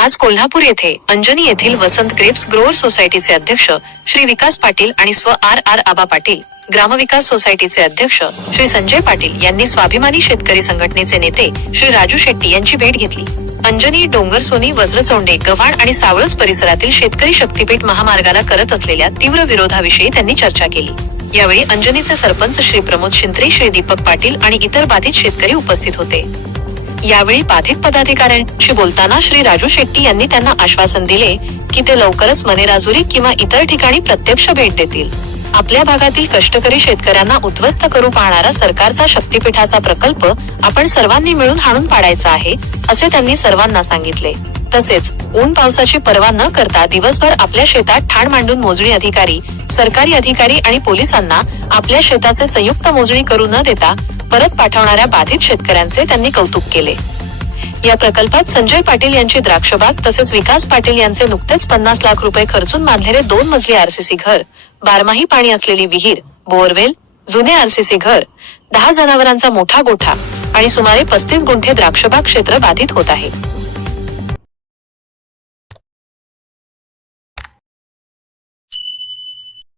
आज कोल्हापूर येथे अंजनी येथील वसंत ग्रेप्स ग्रोअर सोसायटीचे अध्यक्ष श्री विकास पाटील आणि स्व आर आर आबा पाटील ग्रामविकास सोसायटीचे अध्यक्ष श्री संजय पाटील यांनी स्वाभिमानी शेतकरी संघटनेचे नेते श्री राजू शेट्टी यांची भेट घेतली. अंजनी डोंगरसोनी वज्रचौंडे गव्हाण आणि सावळज परिसरातील शेतकरी शक्तीपीठ महामार्गाला करत असलेल्या तीव्र विरोधाविषयी त्यांनी चर्चा केली. यावेळी अंजनीचे सरपंच श्री प्रमोद शिंत्रे श्री दीपक पाटील आणि इतर बाधित शेतकरी उपस्थित होते. यावेळी बाधित पदाधिकाऱ्यांशी बोलताना श्री राजू शेट्टी यांनी त्यांना आश्वासन दिले की ते लवकरच मनेराजुरी किंवा इतर ठिकाणी प्रत्यक्ष भेट देतील. आपल्या भागातील कष्टकरी शेतकऱ्यांना उद्ध्वस्त करू पाहणारा सरकारचा शक्तीपीठाचा प्रकल्प आपण सर्वांनी मिळून हाणून पाडायचा आहे असे त्यांनी सर्वांना सांगितले. तसेच ऊन पावसाची पर्वा न करता दिवसभर आपल्या शेतात ठाण मांडून मोजणी अधिकारी सरकारी अधिकारी आणि पोलिसांना आपल्या शेताचे संयुक्त मोजणी करू न देता परत पाठवणाऱ्या बाधित शेतकऱ्यांचे त्यांनी कौतुक केले. या प्रकल्पात संजय पाटील यांची द्राक्षबाग तसेच विकास पाटील यांचे नुकतेच पन्नास लाख रुपये खर्चून बांधलेले दोन मजली आरसीसी घर बारमाही पाणी असलेली विहीर बोअरवेल जुने आरसीसी घर दहा जनावरांचा मोठा गोठा आणि सुमारे पस्तीस गुंठे द्राक्षबाग क्षेत्र बाधित होत आहे.